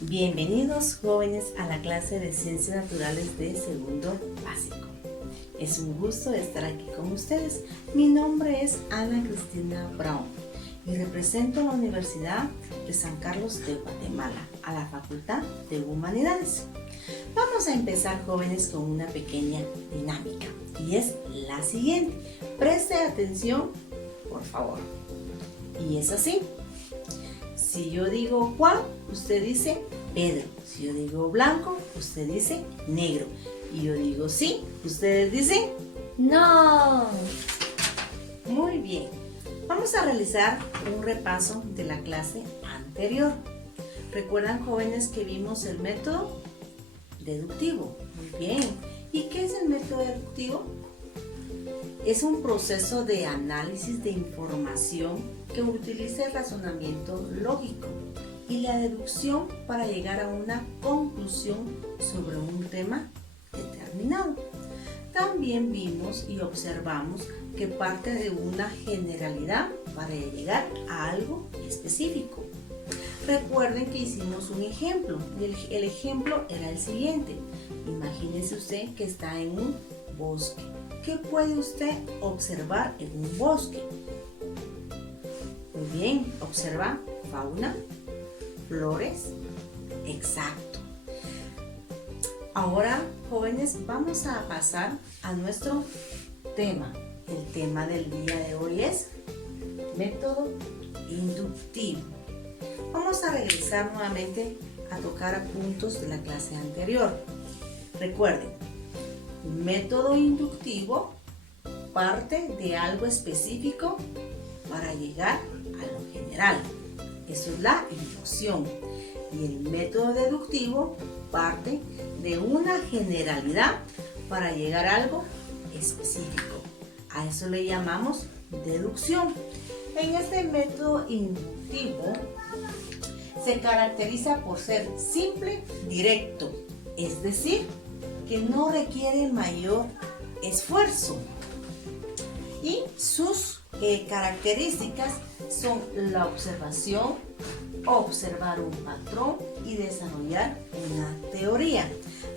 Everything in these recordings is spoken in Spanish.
Bienvenidos jóvenes a la clase de Ciencias Naturales de segundo básico. Es un gusto estar aquí con ustedes. Mi nombre es Ana Cristina Brown y represento a la Universidad de San Carlos de Guatemala, a la Facultad de Humanidades. Vamos a empezar, jóvenes, con una pequeña dinámica y es la siguiente. Preste atención, por favor. Y es así. Si yo digo Juan, usted dice Pedro. Si yo digo blanco, usted dice negro. Y yo digo sí, ustedes dicen no. Muy bien. Vamos a realizar un repaso de la clase anterior. ¿Recuerdan, jóvenes, que vimos el método deductivo? Muy bien. ¿Y qué es el método deductivo? Es un proceso de análisis de información que utiliza el razonamiento lógico y la deducción para llegar a una conclusión sobre un tema determinado. También vimos y observamos que parte de una generalidad para llegar a algo específico. Recuerden que hicimos un ejemplo. El ejemplo era el siguiente. Imagínese usted que está en un bosque. ¿Qué puede usted observar en un bosque? Muy bien, observa fauna, flores, exacto. Ahora, jóvenes, vamos a pasar a nuestro tema. El tema del día de hoy es método inductivo. Vamos a regresar nuevamente a tocar puntos de la clase anterior. Recuerden, método inductivo parte de algo específico para llegar a lo general. Eso es la inducción. Y el método deductivo parte de una generalidad para llegar a algo específico. A eso le llamamos deducción. En este método inductivo se caracteriza por ser simple, directo, es decir, que no requiere mayor esfuerzo. Y sus características son la observación, observar un patrón y desarrollar una teoría.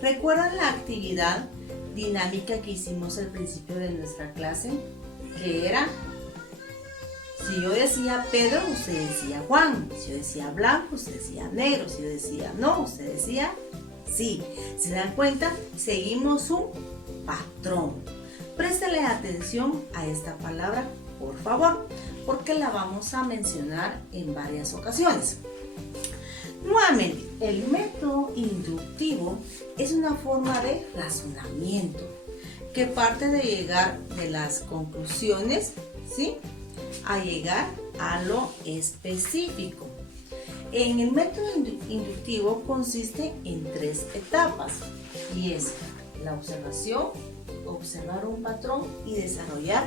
¿Recuerdan la actividad dinámica que hicimos al principio de nuestra clase? Que era, si yo decía Pedro, usted decía Juan. Si yo decía blanco, usted decía negro. Si yo decía no, usted decía sí. ¿Se dan cuenta? Seguimos un patrón. Préstele atención a esta palabra, por favor, porque la vamos a mencionar en varias ocasiones. Nuevamente, el método inductivo es una forma de razonamiento que parte de llegar de las conclusiones, ¿sí?, a llegar a lo específico. En el método inductivo consiste en 3 etapas y es la observación, observar un patrón y desarrollar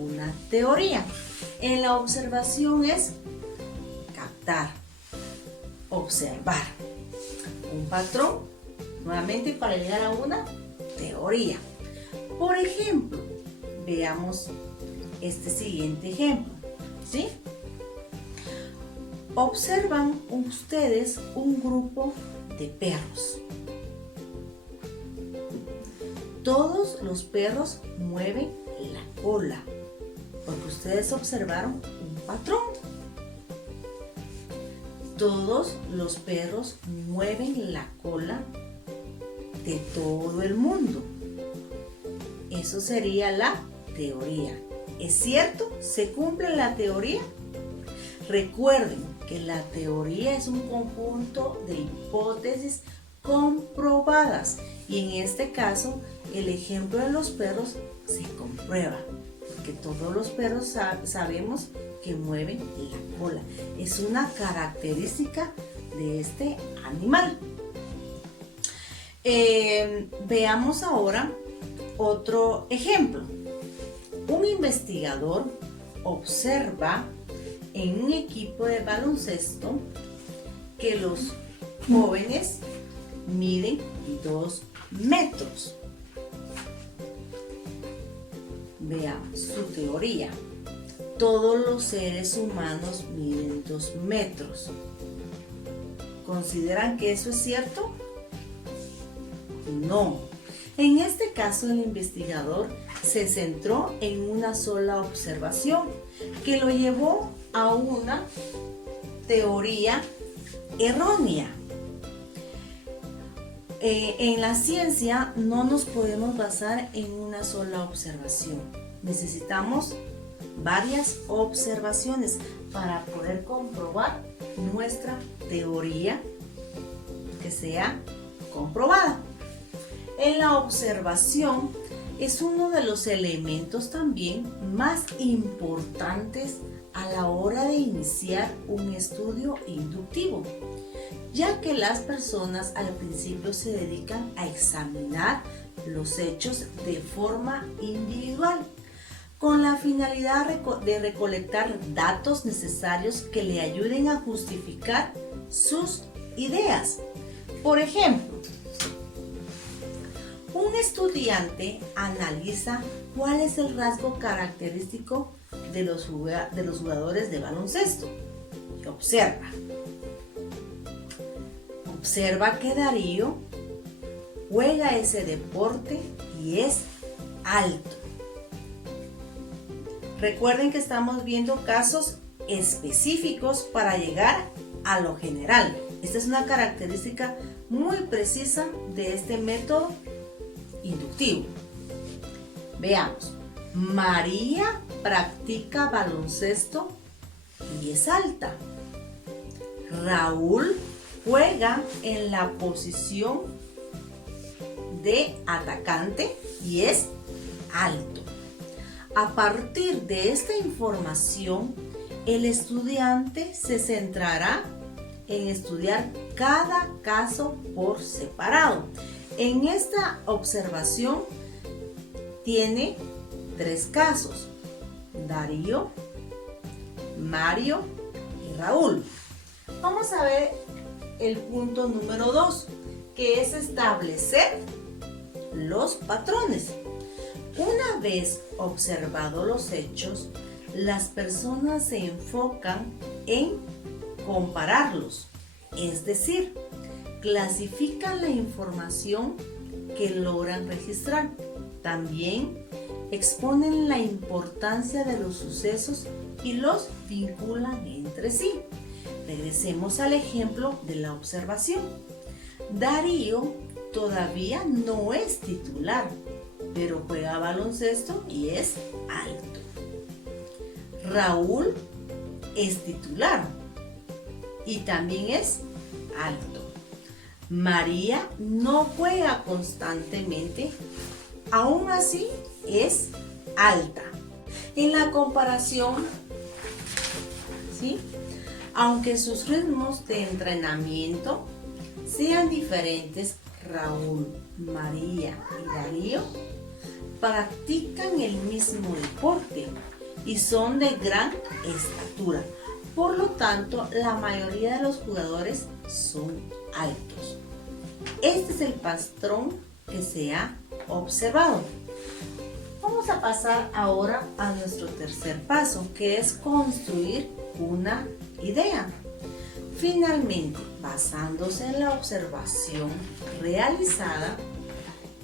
una teoría. En la observación es captar, observar un patrón, nuevamente para llegar a una teoría. Por ejemplo, veamos este siguiente ejemplo, ¿sí? Observan ustedes un grupo de perros. Todos los perros mueven la cola, porque ustedes observaron un patrón. Todos los perros mueven la cola de todo el mundo. Eso sería la teoría. ¿Es cierto? ¿Se cumple la teoría? Recuerden que la teoría es un conjunto de hipótesis comprobadas y en este caso el ejemplo de los perros se comprueba porque todos los perros sabemos que mueven la cola. Es una característica de este animal. Veamos ahora otro ejemplo. Un investigador observa en un equipo de baloncesto que los jóvenes miden 2 metros. Veamos su teoría. Todos los seres humanos miden 2 metros. ¿Consideran que eso es cierto? No. En este caso, el investigador se centró en una sola observación que lo llevó a una teoría errónea. En la ciencia no nos podemos basar en una sola observación. Necesitamos varias observaciones para poder comprobar nuestra teoría que sea comprobada. En la observación es uno de los elementos también más importantes a la hora de iniciar un estudio inductivo, ya que las personas al principio se dedican a examinar los hechos de forma individual, con la finalidad de recolectar datos necesarios que le ayuden a justificar sus ideas. Por ejemplo, un estudiante analiza cuál es el rasgo característico de los jugadores de baloncesto. Observa que Darío juega ese deporte y es alto. Recuerden que estamos viendo casos específicos para llegar a lo general. Esta es una característica muy precisa de este método inductivo. Veamos. María practica baloncesto y es alta. Raúl juega en la posición de atacante y es alto. A partir de esta información, el estudiante se centrará en estudiar cada caso por separado. En esta observación tiene 3 casos: Darío, Mario y Raúl. Vamos a ver el punto número 2, que es establecer los patrones. Una vez observados los hechos, las personas se enfocan en compararlos, es decir, clasifican la información que logran registrar. También exponen la importancia de los sucesos y los vinculan entre sí. Regresemos al ejemplo de la observación. Darío todavía no es titular, pero juega baloncesto y es alto. Raúl es titular y también es alto. María no juega constantemente, aún así es alta. En la comparación, ¿sí?, aunque sus ritmos de entrenamiento sean diferentes, Raúl, María y Darío practican el mismo deporte y son de gran estatura. Por lo tanto, la mayoría de los jugadores son altos. Este es el patrón que se ha observado. Vamos a pasar ahora a nuestro tercer paso, que es construir una idea. Finalmente, basándose en la observación realizada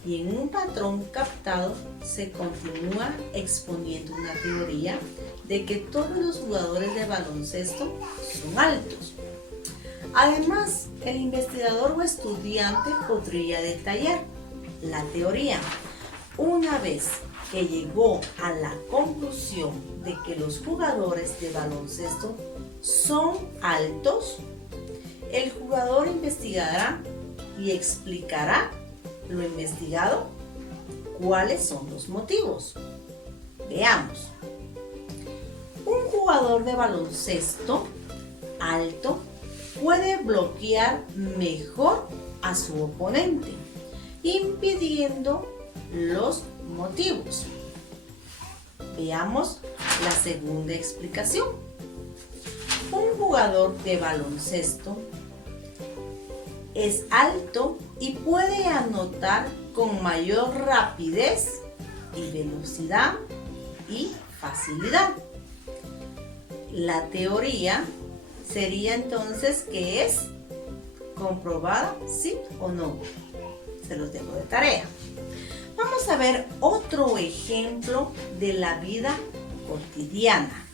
y en un patrón captado, se continúa exponiendo una teoría de que todos los jugadores de baloncesto son altos. Además, el investigador o estudiante podría detallar la teoría. Una vez que llegó a la conclusión de que los jugadores de baloncesto son altos, el jugador investigará y explicará lo investigado, cuáles son los motivos. Veamos. Un jugador de baloncesto alto puede bloquear mejor a su oponente, impidiendo los motivos. Veamos la segunda explicación. Un jugador de baloncesto es alto y puede anotar con mayor rapidez y velocidad y facilidad. La teoría sería entonces que es ¿Comprobada? ¿Sí o no? Se los dejo de tarea. Vamos a ver otro ejemplo de la vida cotidiana.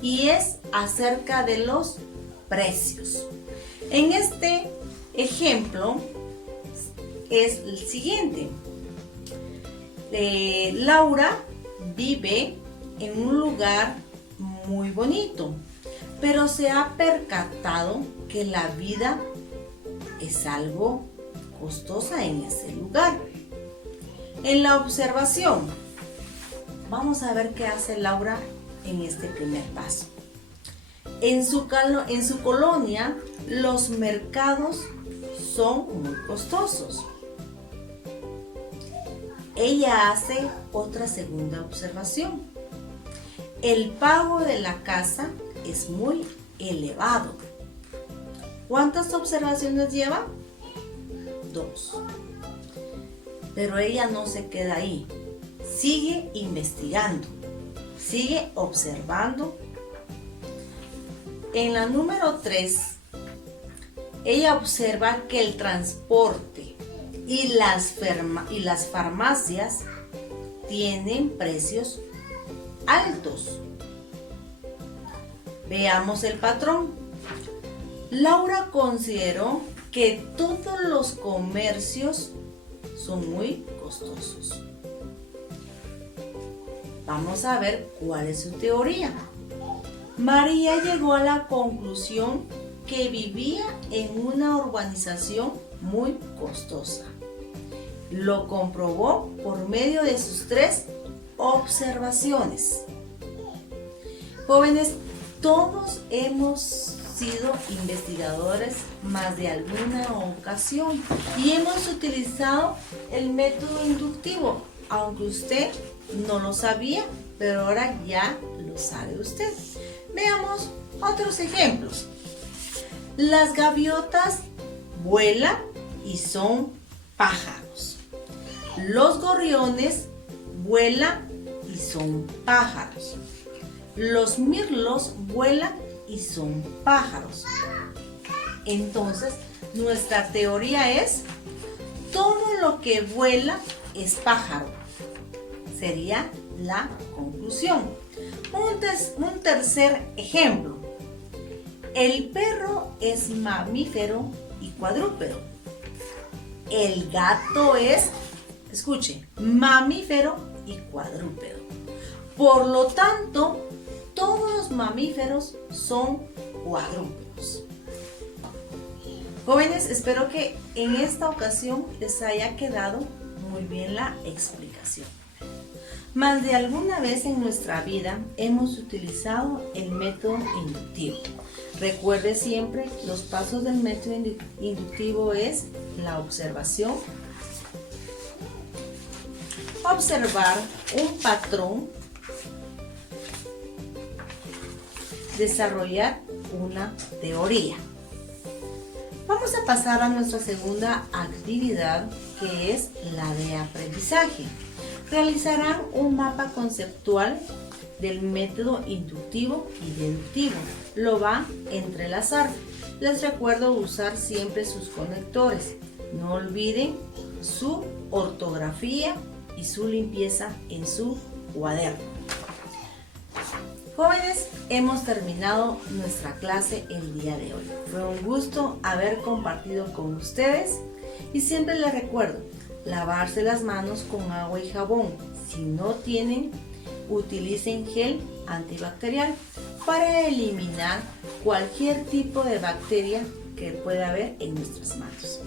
Y es acerca de los precios. En este ejemplo es el siguiente. Laura vive en un lugar muy bonito, pero se ha percatado que la vida es algo costosa en ese lugar. En la observación, vamos a ver qué hace Laura en este primer paso. En su colonia, los mercados son muy costosos. Ella hace otra segunda observación. El pago de la casa es muy elevado. ¿Cuántas observaciones lleva? 2. Pero ella no se queda ahí. Sigue investigando. Sigue observando. En la número 3, ella observa que el transporte y las farmacias tienen precios altos. Veamos el patrón. Laura consideró que todos los comercios son muy costosos. Vamos a ver cuál es su teoría. María llegó a la conclusión que vivía en una urbanización muy costosa. Lo comprobó por medio de sus 3 observaciones. Jóvenes, todos hemos sido investigadores más de alguna ocasión y hemos utilizado el método inductivo, aunque usted no lo sabía, pero ahora ya lo sabe usted. Veamos otros ejemplos. Las gaviotas vuelan y son pájaros. Los gorriones vuelan y son pájaros. Los mirlos vuelan y son pájaros. Entonces, nuestra teoría es: todo lo que vuela es pájaro. Sería la conclusión. Un tercer ejemplo. El perro es mamífero y cuadrúpedo. El gato es, escuche, mamífero y cuadrúpedo. Por lo tanto, todos los mamíferos son cuadrúpedos. Jóvenes, espero que en esta ocasión les haya quedado muy bien la explicación. Más de alguna vez en nuestra vida hemos utilizado el método inductivo. Recuerde siempre, los pasos del método inductivo es la observación, observar un patrón, desarrollar una teoría. Vamos a pasar a nuestra segunda actividad, que es la de aprendizaje. Realizarán un mapa conceptual del método inductivo y deductivo. Lo va a entrelazar. Les recuerdo usar siempre sus conectores. No olviden su ortografía y su limpieza en su cuaderno. Jóvenes, hemos terminado nuestra clase el día de hoy. Fue un gusto haber compartido con ustedes y siempre les recuerdo lavarse las manos con agua y jabón. Si no tienen, utilicen gel antibacterial para eliminar cualquier tipo de bacteria que pueda haber en nuestras manos.